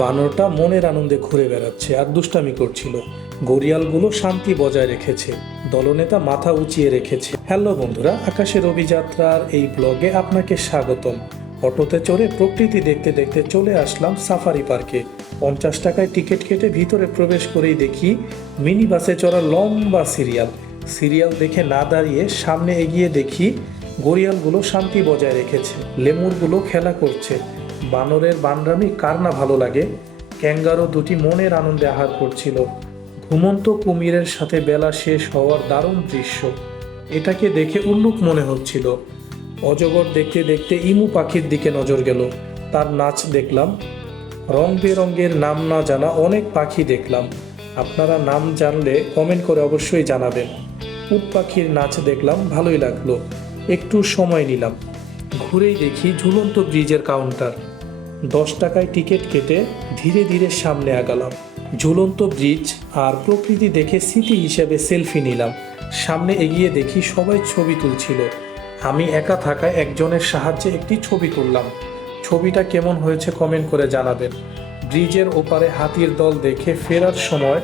বানরটা মনের আনন্দে ঘুরে বেড়াচ্ছে আর দুষ্টামি করছিল। গড়িয়ালগুলো শান্তি বজায় রেখেছে, দলনেতা মাথা উঁচিয়ে রেখেছে। হ্যালো বন্ধুরা, আকাশের অভিযাত্রার এই ব্লগে আপনাকে স্বাগতম। অটোতে চড়ে প্রকৃতি দেখতে দেখতে চলে আসলাম সাফারি পার্কে। পঞ্চাশ টাকায় টিকিট কেটে ভিতরে প্রবেশ করেই দেখি মিনি বাসে চড়া লম্বা সিরিয়াল। সিরিয়াল দেখে না দাঁড়িয়ে সামনে এগিয়ে দেখি গড়িয়ালগুলো শান্তি বজায় রেখেছে, লেমুরগুলো খেলা করছে। বানরের বানরামি কার না ভালো লাগে? ক্যাঙ্গারো দুটি মনের আনন্দে আহার করছিল। ঘুমন্ত কুমিরের সাথে বেলা শেষ হওয়ার দারুণ দৃশ্য। এটাকে দেখে উল্লুক মনে হচ্ছিল। অজগর দেখতে দেখতে ইমু পাখির দিকে নজর গেল। তার নাচ দেখলাম। রং বেরঙের নাম না জানা অনেক পাখি দেখলাম। আপনারা নাম জানলে কমেন্ট করে অবশ্যই জানাবেন। উট পাখির নাচ দেখলাম, ভালোই লাগল। একটু সময় নিলাম। ঘুরেই দেখি ঝুলন্ত ব্রিজের কাউন্টার দশ টাকায় টিকিট কেটে ধীরে ধীরে সামনে আগালাম। ঝুলন্ত ব্রিজ আর প্রকৃতি দেখে স্মৃতি হিসেবে সেলফি নিলাম। সামনে এগিয়ে দেখি সবাই ছবি তুলছিল। আমি একা থাকায় একজনের সাহায্যে একটি ছবি তুললাম। ছবিটা কেমন হয়েছে কমেন্ট করে জানাবেন। ব্রিজের ওপারে হাতির দল দেখে ফেরার সময়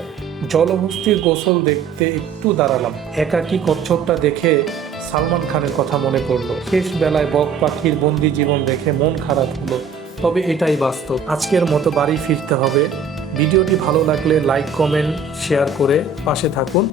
জলহস্তির গোসল দেখতে একটু দাঁড়ালাম। একাকী কচ্ছপটা দেখে সালমান খানের কথা মনে পড়ল। শেষ বেলায় বক পাখির বন্দি জীবন দেখে মন খারাপ হলো। তবে এটাই বাস্তব। আজকের মতো বাড়ি ফিরতে হবে। ভিডিওটি ভালো লাগলে লাইক, কমেন্ট, শেয়ার করে পাশে থাকুন।